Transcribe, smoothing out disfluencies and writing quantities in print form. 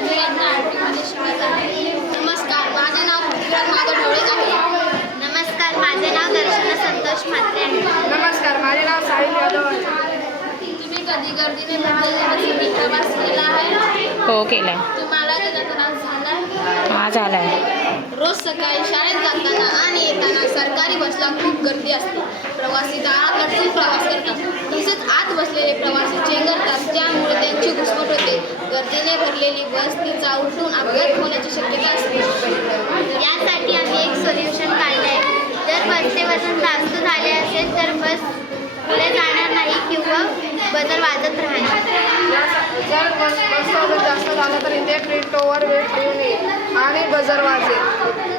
मी यांना आठवीमध्ये शाळेत आहे. नमस्कार, माझे नाव पृथ्वीराज माधव ढवळे आहे. नमस्कार, माझे नाव दर्शना संतोष म्हात्रे आहे. नमस्कार, माझे नाव साहिल यादव आहे. तुम्ही कधी गर्दीने बदलण्यासाठी प्रवास केला आहे? हो केलाय. तुम्हाला त्याचा त्रास झाला? हा झालाय. रोज सकाळी शाळेत जाताना आणि येताना सरकारी बसला खूप गर्दी असते. प्रवासी दारात अडकून प्रवास करतात. तसेच आत बसलेले प्रवासी चेंगरतात, त्यामुळे त्यांची घुसमट होते. गर्दीने भरलेली बस तिचा उलटून अपघात होण्याची शक्यता असते. यासाठी आम्ही एक सोल्युशन काढले आहे. जर बसचे वजन जास्त झाले असेल तर बस पुढे जाणार नाही किंवा बजर वाजत राहणार. जर बसचा वजन जास्त झालं तर इथे प्लेटोवर वेळ ठेवू नये आणि बजर वाजेल.